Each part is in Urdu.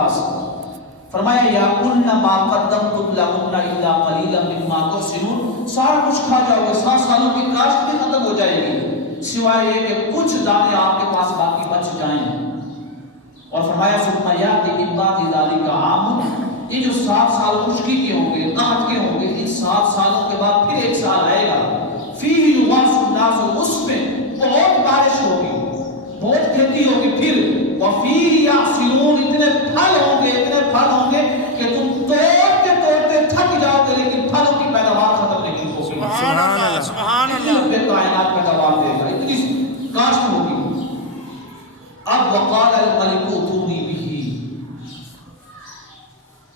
پاس فرمایا یا قلنا ما قدمتم لهن الا قليلا مما تحسنون، سارا کچھ کھا جاؤ گے، 7 سالوں کی کاشت بھی ختم ہو جائے گی سوائے یہ کہ کچھ دانے آپ کے پاس باقی بچ جائیں۔ اور فرمایا ثم یأتی من بعد ذلک عام، یہ جو 7 سال خشکی کے ہوں گے، قحط کے ہوں گے، ان 7 سالوں کے بعد پھر ایک سال آئے گا فیہ یغاث الناس، اس میں بہت بارش ہوگی، بہت کھیتی ہوگی، پھر وفیہ یعصرون، اتنے پھل ہوں گے کہ تم توڑتے تھک جاؤ گے لیکن پھلوں کی پیداوار ختم نہیں ہوگی۔ سبحان اللہ سبحان اللہ، بے کائنات پیداوار دے گا، اتنی کاشت ہوگی۔ اب وقال الملک اتونی بہ،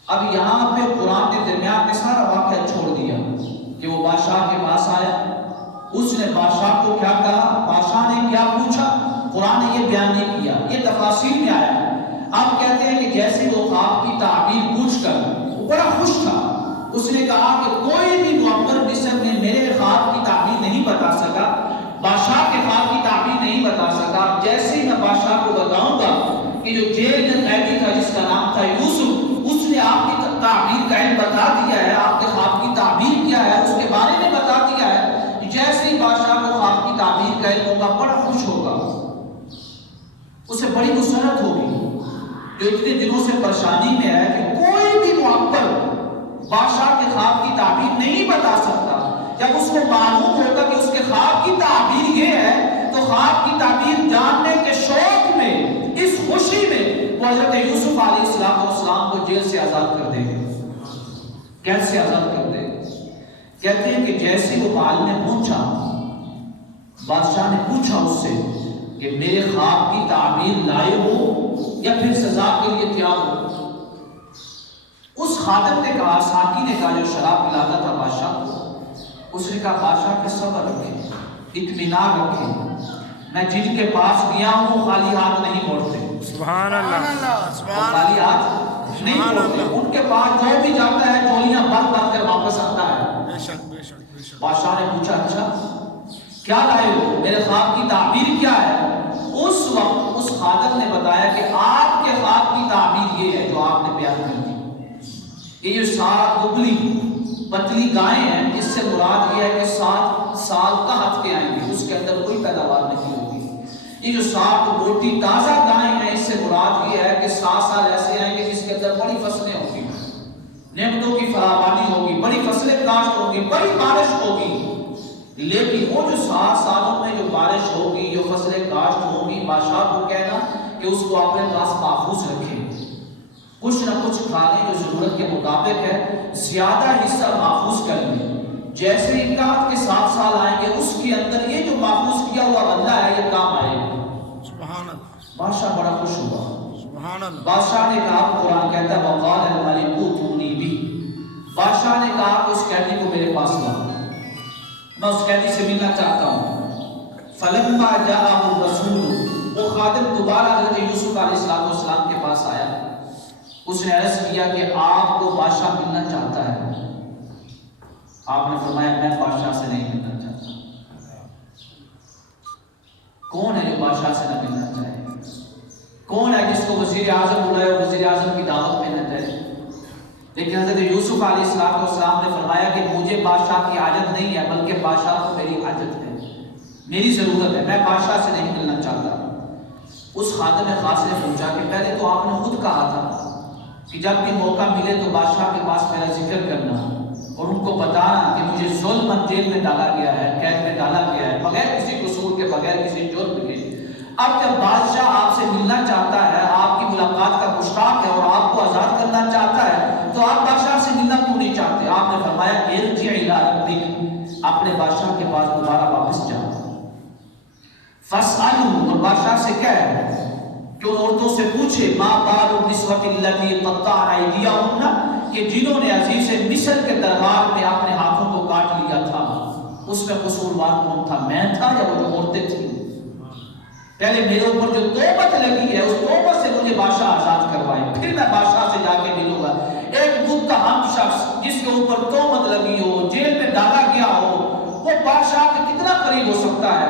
اب یہاں پہ قرآن نے درمیان میں سارا واقعہ چھوڑ دیا کہ وہ بادشاہ کے پاس آیا، اس نے بادشاہ کو کیا کہا، بادشاہ نے کیا پوچھا، قرآن نے یہ بیان نہیں کیا، یہ تفاصیل میں آیا۔ آپ کہتے ہیں کہ جیسے وہ خواب کی تعبیر پوچھ کر وہ بڑا خوش تھا، اس نے کہا کہ کوئی بھی معبر مصر میں میرے خواب کی تعبیر نہیں بتا سکا، بادشاہ کے خواب کی تعبیر نہیں بتا سکا، جیسے ہی میں بادشاہ کو بتاؤں گا کہ جو جیل میں قیدی تھا جس کا نام تھا یوسف، اس نے آپ کی تعبیر کا علم بتا دیا ہے، آپ کے خواب کی تعبیر کیا ہے اس کے بارے میں بتا دیا ہے، جیسے ہی بادشاہ کو خواب کی تعبیر کا علم ہوگا بڑا خوش ہوگا، اسے بڑی مسرت ہوگی، جو اتنے دنوں سے پریشانی میں ہے کہ کوئی بھی معبر بادشاہ کے خواب کی تعبیر نہیں بتا سکتا، جب اس کو معلوم ہوگا کہ اس کے خواب کی تعبیر یہ ہے تو خواب کی تعبیر جاننے کے شوق میں، اس خوشی میں وہ حضرت یوسف علیہ السلام کو جیل سے آزاد کر دے گے، قید سے آزاد کر دے گے۔ کہتے ہیں کہ جیسے وہ محل میں پہنچا، بادشاہ نے پوچھا اس سے کہ میرے خواب کی تعبیر لائے ہو یا پھر سزا کے لیے تیار ہو؟ اس خادم نے کہا، ساقی نے کہا جو شراب پلاتا تھا بادشاہ کو، اس نے کہا بادشاہ کے صبر رکھیں، اطمینان رکھیں، میں جن کے پاس گیا ہوں خالی ہاتھ نہیں موڑتے، سبحان اللہ سبحان خالی ہاتھ نہیں موڑتے، ان کے پاس جو بھی جاتا ہے جولیاں بند کر واپس آتا ہے۔ بے شک بے شک بے شک۔ بادشاہ نے پوچھا اچھا کیا لائے ہو، میرے خواب کی تعبیر کیا ہے؟ اس وقت اس خادم نے بتایا کہ آپ کے خواب کی تعبیر یہ ہے جو آپ نے بیان کر دی، یہ جو سارا دبلی پتلی گائیں ہیں، اس سے مراد یہ ہے کہ 7 سال قحط کے آئیں گے، اس کے اندر کوئی پیداوار نہیں ہوگی۔ یہ جو 7 موٹی تازہ گائیں ہیں، اس سے مراد یہ ہے کہ 7 سال ایسے آئیں گے جس کے اندر بڑی فصلیں ہوں گی، نعمتوں کی فراوانی ہوگی، بڑی فصلیں کاشت ہوگی، بڑی بارش ہوگی، لیکن وہ جو 7 سالوں میں جو بارش ہوگی، جو فصلیں کاشت ہوگی، بادشاہ کو کہنا کہ اس کو اپنے پاس محفوظ رکھے، کچھ نہ کچھ کھانے جو ضرورت کے مطابق ہے، زیادہ حصہ محفوظ کر لیں، جیسے ہی قحط کے 7 سال آئیں گے اس کے اندر یہ جو محفوظ کیا ہوا بندہ ہے یہ کام آئے گا۔ سبحان اللہ بادشاہ بڑا خوش ہوا۔ سبحان اللہ۔ بادشاہ نے کہا، قرآن کہتا ہے وقال الملک اتونی بہ، بادشاہ نے کہا کہ اس قیدی کو میرے پاس لاؤ، میں اس قیدی سے ملنا چاہتا ہوں۔ فلما جاءہ الرسول، وہ خادم دوبارہ حضرت یوسف علیہ السلام کے پاس آیا، اس نے عرض کیا کہ آپ کو بادشاہ ملنا چاہتا ہے۔ آپ نے فرمایا میں بادشاہ سے نہیں ملنا چاہتا۔ کون ہے جو بادشاہ سے نہ ملنا چاہے؟ کون ہے جس کو وزیر اعظم بلائے اور وزیر اعظم کی دعوت میں نہ جائے؟ لیکن حضرت یوسف علیہ السلام نے فرمایا کہ مجھے بادشاہ کی حاجت نہیں ہے، بلکہ بادشاہ کو میری حاجت ہے، میری ضرورت ہے، میں بادشاہ سے نہیں ملنا چاہتا۔ اس خادم خاص نے پوچھا کہ پہلے تو آپ نے خود کہا تھا کہ جب بھی موقع ملے تو بادشاہ کے پاس میرا ذکر کرنا اور ان کو بتانا کہ مجھے ظلم جیل میں ڈالا گیا ہے، قید میں ڈالا گیا ہے، بغیر کسی قصور کے، بغیر کسی جرم کے۔ اب جب بادشاہ آپ سے ملنا چاہتا ہے، آپ کی ملاقات کا مشتاق ہے اور آپ کو آزاد کرنا چاہتا ہے، تو آپ بادشاہ سے ملنا کیوں نہیں چاہتے؟ آپ نے فرمایا ارجع الی ربک، اپنے بادشاہ کے پاس دوبارہ واپس جا، فاسألہ، اور بادشاہ سے کہہ کہ ان عورتوں سے پوچھے ما بال النسوۃ اللتی قطعن ایدیہن، کہ جنہوں نے عزیز مصر کے دربار میں اپنے ہاتھوں کو کاٹ لیا تھا، اس میں قصوروار کون تھا، میں تھا یا وہ جو عورتیں تھیں؟ پہلے میرے اوپر جو توبت لگی ہے اس توبت سے مجھے بادشاہ آزاد کروائے، پھر میں بادشاہ سے جا کے ملوں گا۔ ایک متہم شخص جس کے اوپر توبت لگی ہو، جیل میں ڈالا گیا ہو، وہ بادشاہ کے کتنا قریب ہو سکتا ہے؟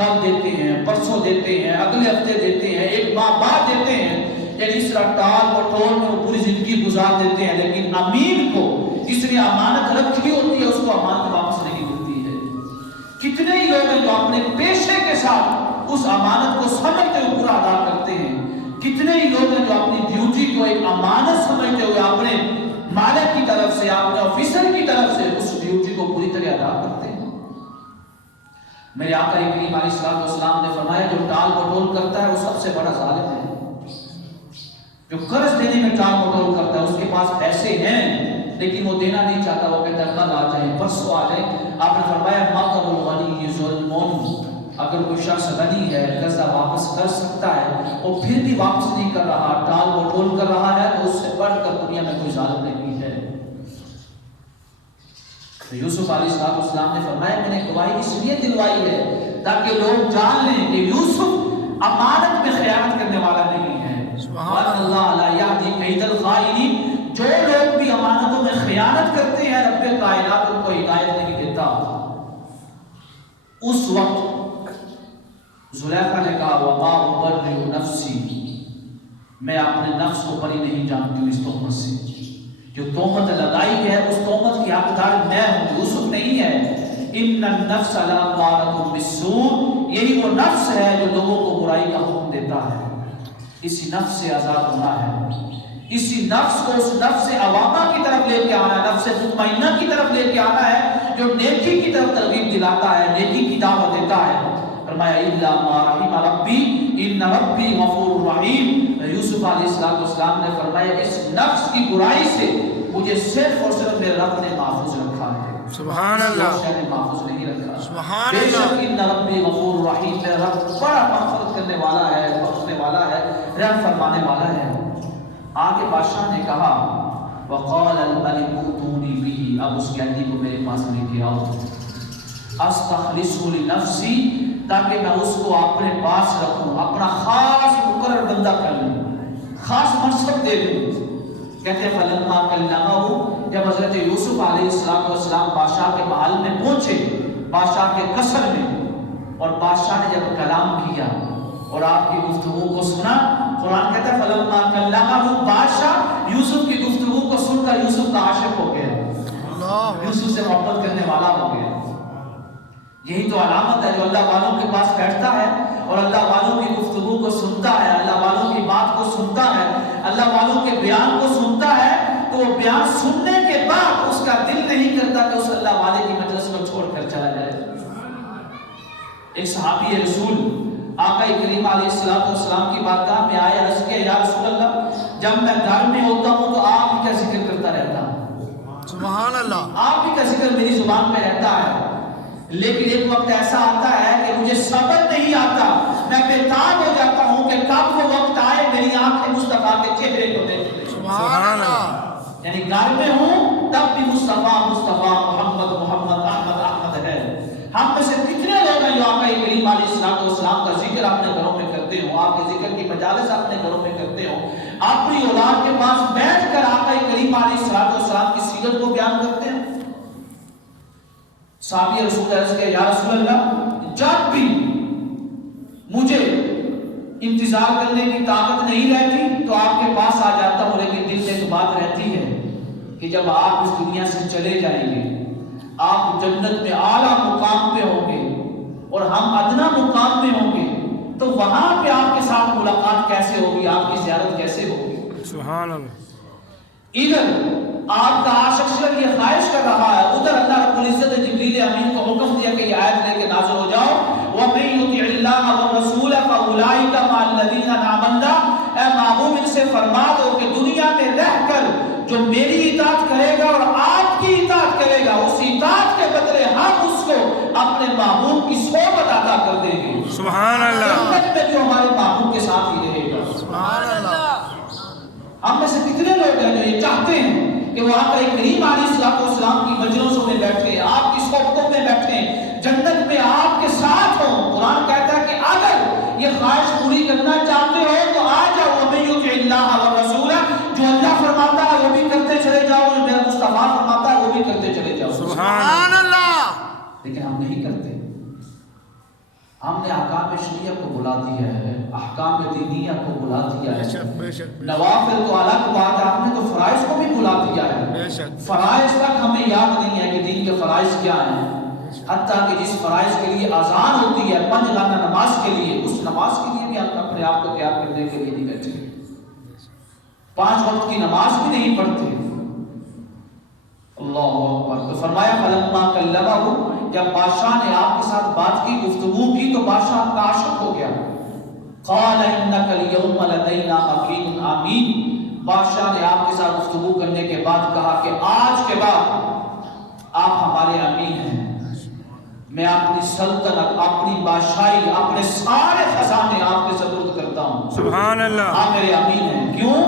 کل دیتے ہیں، پرسوں دیتے ہیں، اگلے ہفتے دیتے ہیں، ایک ماہ بعد دیتے ہیں، یعنی اس طرح ٹال مٹول میں وہ پوری زندگی گزار دیتے ہیں، لیکن امین کو جس نے امانت رکھی ہوتی ہے اس کو امانت واپس نہیں ملتی ہے۔ کتنے ہی لوگ ہیں جو اپنے پیشے کے ساتھ اس امانت کو سمجھتے ہوئے پورا ادا کرتے ہیں، کتنے ہی لوگ ہیں جو اپنی ڈیوٹی کو ایک امانت سمجھتے ہوئے اپنے مالک کی طرف سے، اپنے آفیسر کی طرف سے اس ڈیوٹی کو پوری طرح ادا کرتے ہیں۔ میرے آقا کریم علیہ السلام نے فرمایا جو ٹال مٹول کرتا ہے وہ سب سے بڑا ظالم ہے۔ جو قرض دینے میں ٹال مٹول کرتا ہے، اس کے پاس پیسے ہیں لیکن وہ دینا نہیں چاہتا، وہ کہتا ہے کل آ جائیں، پرسوں آ جائیں۔ آپ نے فرمایا مَقْرُ الْغَنِيِّ ظُلْمٌ، اگر کوئی شخص غنی ہے، قرضہ واپس کر سکتا ہے، وہ پھر بھی واپس نہیں کر رہا، ٹال مٹول کر رہا ہے، تو اس سے بڑھ کر دنیا میں کوئی ظالم نہیں ہے۔ تو یوسف علیہ السلام نے فرمایا میں نے گواہی اس لیے دلوائی ہے تاکہ لوگ جان لیں کہ یوسف امانت میں خیانت کرنے والا نہیں ہے۔ اللہ لا یہدی کید الخائنین، جو لوگ بھی امانتوں میں خیانت کرتے ہیں رب کائنات ان کو ہدایت نہیں دیتا۔ اس وقت زلیخا نے کہا وما ابرئ نفسی، میں اپنے نفس کو بری نہیں جانتی ہوں اس تہمت سے، جو تہمت لگائی ہے اس تہمت کی حقدار میں ہوں، یوسف نہیں ہے۔ ان النفس لامارۃ بالسوء، یہی وہ نفس ہے جو لوگوں کو برائی کا حکم دیتا ہے۔ اسی نفس سے آزاد ہونا ہے، اسی نفس کو اس نفس عوامہ کی طرف لے کے آنا ہے، نفس مطمئنہ کی طرف لے کے آنا ہے جو نیکی کی طرف ترغیب دلاتا ہے، نیکی کی دعوت دیتا ہے۔ فرمایا الا ما رحم ربی ان ربی غفور رحیم۔ یوسف علیہ السلام نے فرمایا اس نفس کی برائی سے مجھے صرف اور صرف میرے رب نے محفوظ رکھا ہے، سبحان اللہ، نے محفوظ نہیں رکھا۔ سبحان بے اللہ، شک ان ربی غفور رحیم، میرا رب بڑا مغفرت کرنے والا ہے، بخشنے والا ہے، رحم فرمانے والا ہے۔ آگے بادشاہ نے کہا وقال الملك ائتوني به، اب اس قیدی کو میرے پاس لے کے آؤ، استخلصه لنفسی، تاکہ میں اس کو اپنے پاس رکھوں، اپنا خاص مقرر بندہ کر لوں، خاص منصب دے دوں۔ کہتے ہیں فلما کلمہ، جب حضرت یوسف علیہ السلام بادشاہ کے محل میں پہنچے، بادشاہ کے قصر میں، اور بادشاہ نے جب کلام کیا اور آپ کی گفتگو کو سنا، قرآن کہتا ہے فلما کلمہ، بادشاہ یوسف کی گفتگو کو سن کر یوسف کا عاشق ہو گیا، یوسف سے محبت کرنے والا ہو گیا۔ یہی تو علامت ہے جو اللہ والوں کے پاس بیٹھتا ہے اور اللہ والوں کی گفتگو کو سنتا ہے، اللہ والوں کی بات کو سنتا ہے، اللہ والوں کے بیان کو سنتا ہے، تو وہ بیان سننے کے بعد اس کا دل نہیں کرتا کہ اس اللہ والے کی مجلس کو چھوڑ کر چلا جائے۔ ایک صحابی رسول آقا کریم علیہ السلام کی بارگاہ میں آیا، عرض کیا یا رسول اللہ جب میں گھر میں ہوتا ہوں تو آپ ہی کا ذکر کرتا رہتا ہوں، سبحان اللہ، آپ ہی کا ذکر میری زبان میں رہتا ہے، لیکن ایک وقت ایسا آتا ہے کہ مجھے صبر نہیں آتا، میں بےتاب ہو جاتا ہوں کہ کب وہ وقت آئے میری آنکھیں مصطفیٰ کے چہرے کو دیکھ لیں۔ سبحان اللہ، یعنی گھر میں ہوں تب بھی مصطفیٰ محمد احمد ہے۔ ہم میں سے کتنے لوگ ہیں جو آقا کریم علیہ السلام کا ذکر اپنے گھروں میں کرتے ہوں، آپ کے ذکر کی مجالس اپنے گھروں میں کرتے ہوں، اپنی اولاد کے پاس بیٹھ کر آقا کریم علیہ السلام کی سیرت کو بیان کرتے ہیں۔ صحابی رسول اللہ کہ یا رسول اللہ جب بھی مجھے انتظار کرنے کی طاقت نہیں رہتی تو آپ کے پاس آ جاتا ہوں، لیکن دل میں تو بات رہتی ہے کہ جب آپ اس دنیا سے چلے جائیں گے، آپ جنت میں اعلیٰ مقام پہ ہوں گے اور ہم ادنا مقام میں ہوں گے، تو وہاں پہ آپ کے ساتھ ملاقات کیسے ہوگی، آپ کی زیارت کیسے ہوگی؟ سبحان اللہ، ادھر آپ کا عاشق شر یہ خواہش کر رہا ہے، ادھر اللہ رب العزت نے جبریل امین کو حکم دیا کہ یہ آیت لے کے نازل ہو جاؤ وَمَن يُطِعِ اللَّهَ وَالرَّسُولَ فَأُولَٰئِكَ مَعَ الَّذِينَ أَنْعَمَ اللَّهُ، اے محبوب ان سے فرما دو کہ دنیا میں رہ کر جو میری اطاعت کرے گا اور آپ کی اطاعت کرے گا، اس اطاعت کے بدلے ہم اس کو اپنے محبوب کی صحبت عطا کر دیں گے۔ سبحان اللہ، جنت میں جو ہمارے محبوب کے ساتھ ہی رہے گا۔ سبحان اللہ، ہم میں سے کتنے لوگ ہیں جو یہ چاہتے ہیں کہ وہ آقا کریم علیہ السلام کی مجلسوں میں بیٹھے، آپ کی صحبتوں میں بیٹھے، جنت میں آپ کے ساتھ ہوں۔ قرآن کہتا ہے کہ اگر یہ خواہش پوری کرنا چاہتے ہو تو آ جاؤ وَمَن يُطِعِ اللَّهَ وَالرَّسُولَ، جو اللہ فرماتا ہے وہ بھی کرتے چلے جاؤ، جو میرا مصطفیٰ فرماتا ہے وہ بھی کرتے چلے جاؤ۔ سبحان اللہ، لیکن ہم نہیں کرتے، ہم نے احکام شریعہ کو بلا دیا ہے، احکام دینیہ کو بلا دیا ہے۔ بے شک نوافل تو الگ بات ہے، آپ نے تو فرائض کو بھی بلا دیا ہے۔ بے شک فرائض تک ہمیں یاد نہیں ہے کہ دین کے فرائض کیا ہیں، حتیٰ کہ جس فرائض کے لیے اذان ہوتی ہے 5 گانا نماز کے لیے، اس نماز کے لیے بھی ہم اپنے آپ کو تیار کرنے کے لیے نہیں بیٹھے، 5 وقت کی نماز بھی نہیں پڑھتے۔ اللہ اکبر۔ تو فرمایا فلما کلمہ، جب بادشاہ نے آپ کے ساتھ بات کی، گفتگو کی، تو بادشاہ آپ کا عاشق ہو گیا۔ قال انک اليوم لدینا مکین امین، بادشاہ نے آپ کے ساتھ گفتگو کرنے کے بعد کہا کہ آج کے بعد آپ ہمارے امین ہیں، میں اپنی سلطنت، اپنی بادشاہی، اپنے سارے خزانے آپ کے سپرد کرتا ہوں۔ سبحان اللہ۔ آپ میرے امین ہیں۔ کیوں؟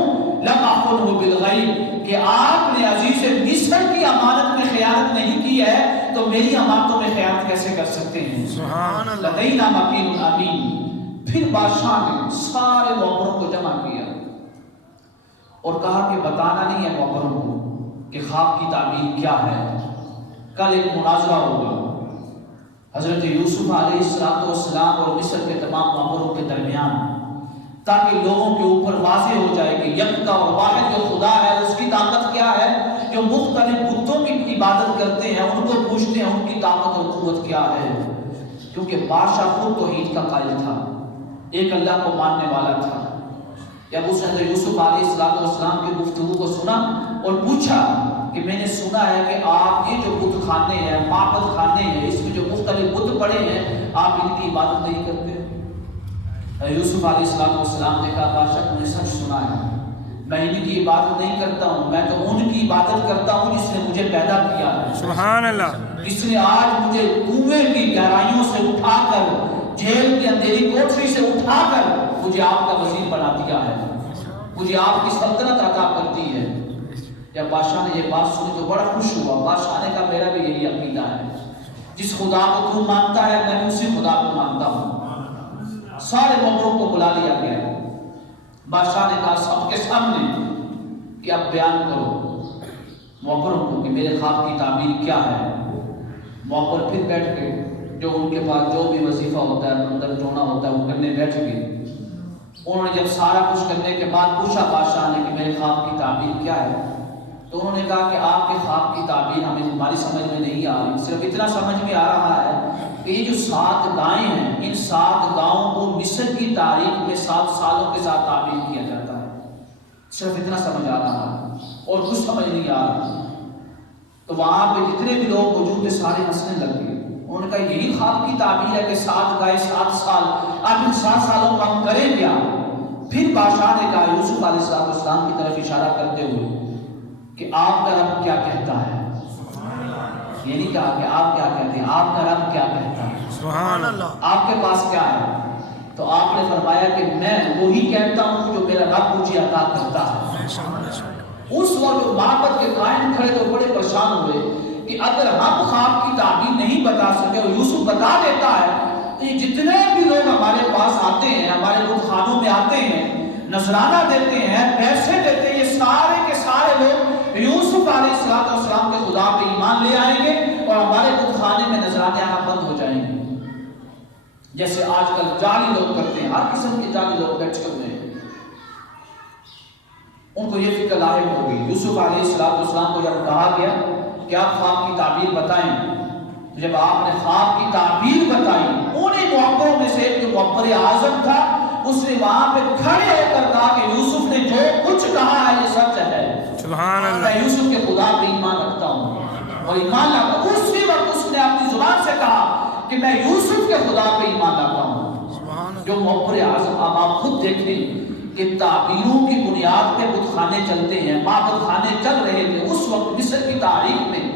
لم اخنہ بالغیب، کہ آپ نے عزیز مصر کی امانت میں خیانت نہیں کی ہے، تو میری امانتوں میں خیانت کیسے کر سکتے ہیں؟ سبحان اللہ۔ لدینا مکین امین۔ پھر بادشاہ نے سارے معمروں کو جمع کیا اور کہا کہ بتانا نہیں ہے معمروں کو کہ خواب کی تعبیر کیا ہے، کل ایک مناظرہ ہوگا حضرت یوسف علیہ السلام اور مصر کے تمام معمروں کے درمیان، تاکہ لوگوں کے اوپر واضح ہو جائے کہ یکتا اور واحد جو خدا ہے اس کی طاقت کیا ہے، جو مختلف بتوں کی عبادت کرتے ہیں ان کو پوچھتے ہیں ان کی طاقت اور قوت کیا ہے، کیونکہ بادشاہ خود توحید کا قائل تھا، ایک اللہ کو ماننے والا تھا۔ جب اس نے یوسف علیہ السلام کی گفتگو کو سنا اور پوچھا کہ میں نے سنا ہے کہ آپ یہ جو بت خانے ہیں، معبد خانے ہیں، اس میں جو مختلف بت پڑے ہیں، آپ ان کی عبادت نہیں کرتے؟ یوسف علیہ السلام نے کہا بادشاہ تم نے سچ سنا ہے، میں ان کی عبادت نہیں کرتا ہوں، میں تو ان کی عبادت کرتا ہوں جس نے مجھے پیدا کیا ہے، سبحان اللہ۔ جس نے آج مجھے کنویں کی گہرائیوں سے اٹھا کر، جیل کی اندھیری کوٹری سے اٹھا کر مجھے آپ کا وزیر بنا دیا ہے، مجھے آپ کی سلطنت عطا کر دی ہے۔ جب بادشاہ نے یہ بات سنی تو بڑا خوش ہوا، بادشاہ نے کہا میرا بھی یہی عقیدہ ہے، جس خدا کو تو مانتا ہے میں اسی خدا کو مانتا ہوں۔ سارے معمروں کو بلا لیا گیا، بادشاہ نے کہا سب کے سامنے کہ اب بیان کرو معمروں کو کہ میرے خواب کی تعبیر کیا ہے۔ معمر پھر بیٹھ کے جو ان کے پاس جو بھی وظیفہ ہوتا ہے، اندر جونا ہوتا ہے، وہ کرنے بیٹھ گئے۔ انہوں نے جب سارا کچھ کرنے کے بعد پوچھا بادشاہ نے کہ میرے خواب کی تعبیر کیا ہے، تو انہوں نے کہا کہ آپ کے خواب کی تعبیر ہماری سمجھ میں نہیں آ رہی، صرف اتنا سمجھ میں آ رہا ہے کہ یہ جو 7 گائیں ہیں، ان 7 گاؤں کو مصر کی تاریخ میں 7 سالوں کے ساتھ تعبیر کیا جاتا ہے، صرف اتنا سمجھ آ رہا ہے اور کچھ سمجھ نہیں آ رہا۔ تو وہاں پہ جتنے بھی لوگ موجود تھے سارے ہنسنے لگ گئے۔ انہوں نے کہا یہی خواب کی تعبیر ہے کہ 7 گائے 7 سال، اب ان 7 سالوں کو ہم کریں کیا؟ پھر بادشاہ نے کہا یوسف علیہ السلام کی طرف اشارہ کرتے ہوئے کہ آپ کا رب کیا کہتا ہے؟ یہ نہیں کہا کہ آپ کیا کہتے ہیں، آپ کا رب کیا کہتا ہے، سبحان اللہ۔ آپ کے پاس کیا ہے؟ تو آپ نے فرمایا کہ میں وہی کہتا ہوں جو میرا رب مجھے عطا کرتا ہے۔ اس وقت معبد کے قائم کھڑے تو بڑے پریشان ہوئے کہ اگر ہم خواب کی تعبیر نہیں بتا سکے اور یوسف بتا دیتا ہے تو یہ جتنے بھی لوگ ہمارے پاس آتے ہیں، ہمارے بت خانوں میں آتے ہیں، نذرانہ دیتے ہیں، پیسے دیتے ہیں، یہ سارے کے سارے لوگ یوسف علیہ السلام کے خدا پہ ایمان لے آئیں گے اور ہمارے بت خانے میں نذرانے آنا بند ہو جائیں گے، جیسے آج کل جعلی لوگ کرتے ہیں، ہر قسم کے جعلی لوگ بیٹھے ہوئے ہیں۔ ان کو یہ فکر لاحق ہو گئی۔ یوسف علیہ السلام کو جب کہا گیا کہ آپ خواب کی تعبیر بتائیں، جب آپ نے خواب کی تعبیر بتائی، انہیں معبروں میں سے ایک جو معبر اعظم تھا اس نے وہاں پہ کھڑے ہو کر کہا کہ یوسف نے جو کچھ کہا ہے یہ سچ ہے، سبحان اللہ۔ میں یوسف کے خدا پہ ایمان رکھتا ہوں اور ایمان لاتا ہوں۔ اسی وقت اس نے اپنی زبان سے کہا کہ میں یوسف کے خدا پہ ایمان لاتا ہوں۔ جو معبر اعظم، اب آپ خود دیکھیں کہ تعبیروں کی بنیاد پہ بت خانے چلتے ہیں، معبد خانے چل رہے تھے اس وقت مصر کی تاریخ میں۔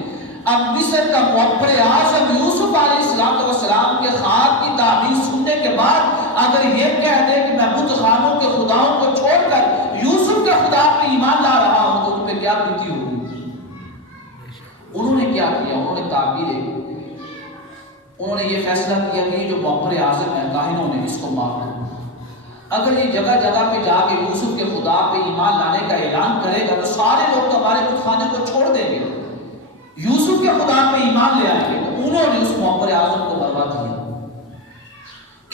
اب مصر کا معبر اعظم یوسف علیہ السلام کے خواب کی تعبیر سننے کے بعد اگر یہ کہہ دے کہ میں بت خانوں کے خداؤں کو چھوڑ کر یوسف کے خدا پہ ایمان لا رہا ہوں تو ان پہ کیا بیتی ہوگی؟ انہوں نے کیا کیا؟ انہوں نے تعبیریں، انہوں نے یہ فیصلہ کیا کہ یہ جو معبر اعظم ہے کاہنوں نے اس کو مارنا، اگر یہ جگہ جگہ پہ جا کے یوسف کے خدا پہ ایمان لانے کا اعلان کرے گا تو سارے لوگ تو ہمارے بت خانے کو چھوڑ دیں گے، یوسف کے خدا پہ ایمان لے آئیں گے۔ تو انہوں نے اس معبر اعظم کو بروا دیا۔